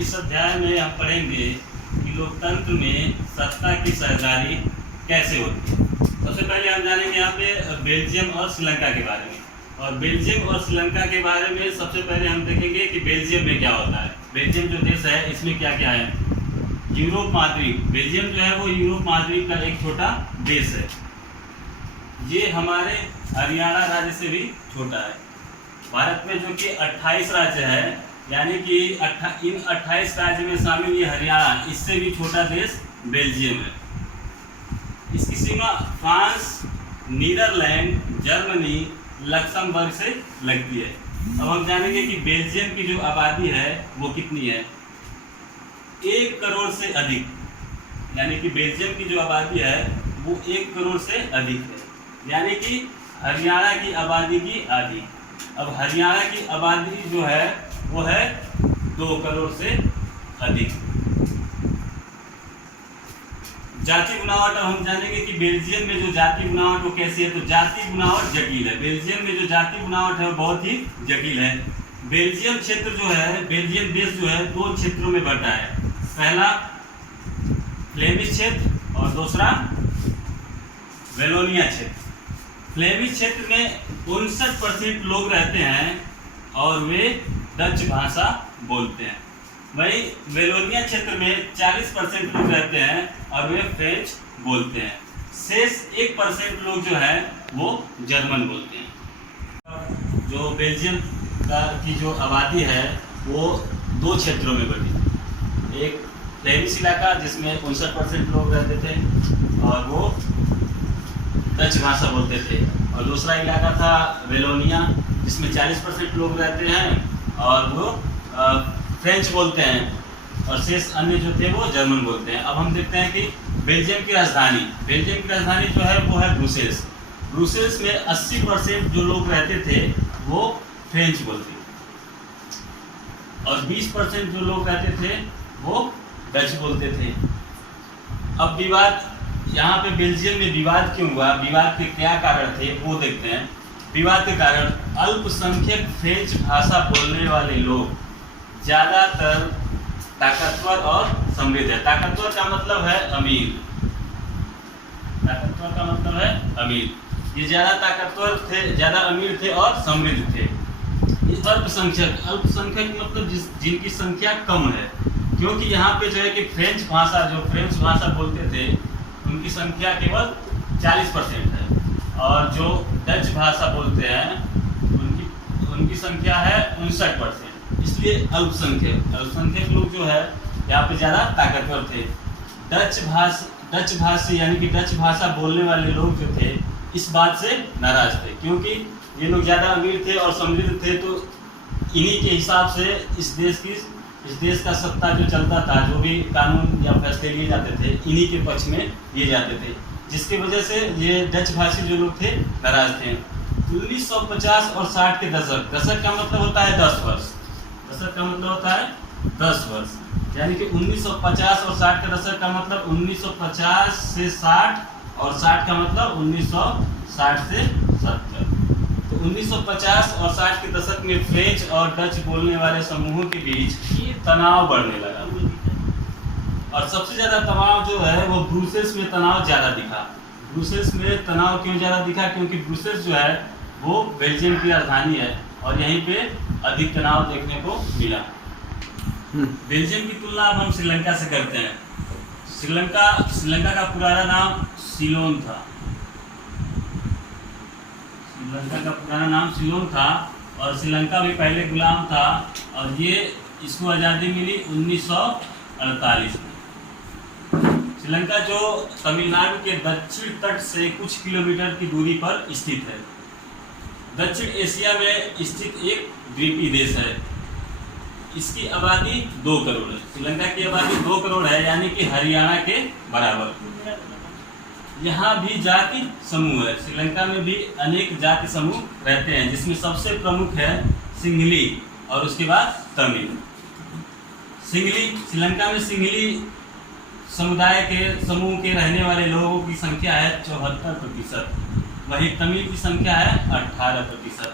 इस अध्याय में हम पढ़ेंगे कि लोकतंत्र में सत्ता की साझेदारी कैसे होती है। सबसे पहले हम जानेंगे यहाँ पे बेल्जियम और श्रीलंका के बारे में। और बेल्जियम और श्रीलंका के बारे में सबसे पहले हम देखेंगे कि बेल्जियम में क्या होता है। बेल्जियम जो देश है इसमें क्या क्या है। यूरोप महाद्वीप, बेल्जियम जो है वो यूरोप महाद्वीप का एक छोटा देश है। ये हमारे हरियाणा राज्य से भी छोटा है। भारत में जो कि 28 राज्य है, यानी कि इन 28 राज्य में शामिल ये हरियाणा, इससे भी छोटा देश बेल्जियम है। इसकी सीमा फ्रांस, नीदरलैंड, जर्मनी, लक्समबर्ग से लगती है। अब हम जानेंगे कि बेल्जियम की जो आबादी है वो कितनी है। 1 करोड़ से अधिक, यानी कि बेल्जियम की जो आबादी है वो 1 करोड़ से अधिक है, यानी कि हरियाणा की आबादी की आधी। अब हरियाणा की आबादी जो है वो है 2 करोड़ से अधिक। जाति बनावट, अब हम जानेंगे कि बेल्जियम में जो जाति बनावट वो कैसी है। तो जाति बनावट जटिल है। बेल्जियम में जो जाति बनावट है वो बहुत ही जटिल है। बेल्जियम क्षेत्र जो है, बेल्जियम देश जो है 2 क्षेत्रों में बटा है। पहला फ्लेमिश क्षेत्र और दूसरा वेलोनिया क्षेत्र। फ्लेमिश क्षेत्र में 59% लोग रहते हैं और वे डच भाषा बोलते हैं। वहीं वेलोनिया क्षेत्र में 40% लोग रहते हैं और वे फ्रेंच बोलते हैं। शेष 1% लोग जो है वो जर्मन बोलते हैं। जो बेल्जियम की जो आबादी है वो 2 क्षेत्रों में बटी। एक फ्लेमिश इलाका जिसमें 59% लोग रहते थे और वो डच भाषा बोलते थे, और दूसरा इलाका था वेलोनिया जिसमें 40% लोग रहते हैं और वो फ्रेंच बोलते हैं, और शेष अन्य जो थे वो जर्मन बोलते हैं। अब हम देखते हैं कि बेल्जियम की राजधानी, बेल्जियम की राजधानी जो है वो है ब्रुसेल्स। ब्रुसेल्स में 80% जो लोग रहते थे वो फ्रेंच बोलते और 20% जो लोग रहते थे वो डच बोलते थे। अब विवाद, यहाँ पे बेल्जियम में विवाद क्यों हुआ, विवाद के क्या कारण थे वो देखते हैं। विवाद के कारण अल्पसंख्यक फ्रेंच भाषा बोलने वाले लोग ज़्यादातर ताकतवर और समृद्ध है। ताकतवर का मतलब है अमीर, ताकतवर का मतलब है अमीर। ये ज़्यादा ताकतवर थे, ज़्यादा अमीर थे और समृद्ध थे। अल्पसंख्यक, अल्पसंख्यक मतलब जिनकी संख्या कम है, क्योंकि यहाँ पे जो है कि फ्रेंच भाषा, जो फ्रेंच भाषा बोलते थे उनकी संख्या केवल 40% है, और जो डच भाषा बोलते हैं उनकी संख्या है 59%। इसलिए अल्पसंख्यक लोग जो है यहाँ पे ज़्यादा ताकतवर थे। डच भाषी यानी कि डच भाषा बोलने वाले लोग जो थे इस बात से नाराज थे, क्योंकि ये लोग ज़्यादा अमीर थे और समृद्ध थे, तो इन्हीं के हिसाब से इस देश का सत्ता जो चलता था, जो भी कानून या फैसले लिए जाते थे इन्हीं के पक्ष में लिए जाते थे, जिसकी वजह से ये डच भाषी जो लोग थे नाराज थे। 1950 और 60 के दशक, दशक का मतलब होता है 10 वर्ष, दशक का मतलब होता है 10 वर्ष, यानी कि 1950 और 60 के दशक का मतलब 1950 से 60 और 60 का मतलब 1960 से 70। तो 1950 और 60 के दशक में फ्रेंच और डच बोलने वाले समूहों के बीच तनाव बढ़ने लगा, और सबसे ज़्यादा तनाव जो है वो ब्रुसेल्स में तनाव ज़्यादा दिखा। ब्रुसेल्स में तनाव क्यों ज़्यादा दिखा, क्योंकि ब्रुसेल्स जो है वो बेल्जियम की राजधानी है और यहीं पे अधिक तनाव देखने को मिला। बेल्जियम की तुलना अब हम श्रीलंका से करते हैं। श्रीलंका का पुराना नाम सिलोन था। श्रीलंका का पुराना नाम सिलोन था और श्रीलंका भी पहले गुलाम था, और ये इसको आज़ादी मिली 1948 में। श्रीलंका जो तमिलनाडु के दक्षिण तट से कुछ किलोमीटर की दूरी पर स्थित है। दक्षिण एशिया में स्थित एक द्वीपीय देश है। इसकी आबादी 2 करोड़ है। श्रीलंका की आबादी 2 करोड़ है, यानी कि हरियाणा के बराबर। यहाँ भी जाति समूह है। श्रीलंका में भी अनेक जाति समूह रहते हैं, जिसमें सबसे प्रमुख है सिंहली और उसके बाद तमिल। सिंहली, श्रीलंका में सिंहली समुदाय के समूह के रहने वाले लोगों की संख्या है 74%। वहीं तमिल की संख्या है 18%,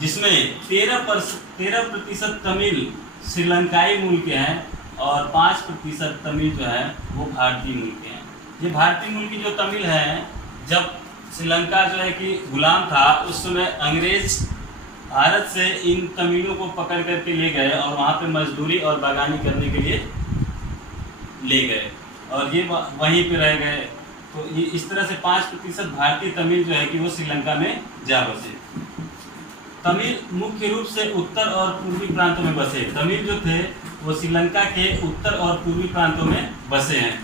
जिसमें 13% तमिल श्रीलंकाई मूल के हैं और 5% तमिल जो है वो भारतीय मूल के हैं। ये भारतीय मूल की जो तमिल हैं, जब श्रीलंका जो है कि गुलाम था उस समय अंग्रेज भारत से इन तमिलों को पकड़ करके ले गए और वहाँ पे मजदूरी और बागानी करने के लिए ले गए और ये वहीं पे रह गए। तो ये इस तरह से 5% भारतीय तमिल जो है कि वो श्रीलंका में जा बसे। तमिल मुख्य रूप से उत्तर और पूर्वी प्रांतों में बसे। तमिल जो थे वो श्रीलंका के उत्तर और पूर्वी प्रांतों में बसे हैं।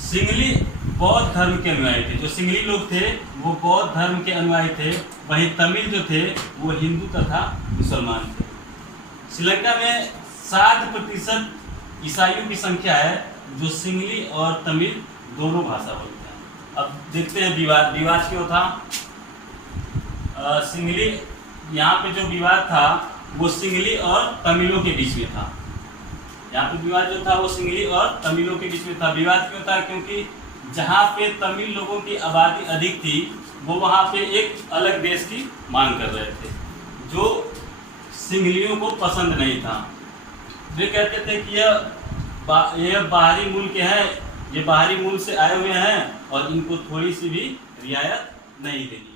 सिंगली बौद्ध धर्म के अनुयायी थे। जो सिंगली लोग थे वो बौद्ध धर्म के अनुयायी थे, वहीं तमिल जो थे वो हिंदू तथा मुसलमान थे। श्रीलंका में 7% ईसाइयों की संख्या है जो सिंगली और तमिल दोनों भाषा बोलते हैं। अब देखते हैं विवाद क्यों था। सिंगली, यहाँ पे जो विवाद था वो सिंगली और तमिलों के बीच में था। यहाँ पे विवाद जो था वो सिंगली और तमिलों के बीच में था। विवाद क्यों था? क्योंकि जहाँ पे तमिल लोगों की आबादी अधिक थी वो वहाँ पे एक अलग देश की मांग कर रहे थे जो सिंगलियों को पसंद नहीं था। वे कहते थे कि यह बाहरी मूल के हैं, ये बाहरी मूल से आए हुए हैं और इनको थोड़ी सी भी रियायत नहीं देनी।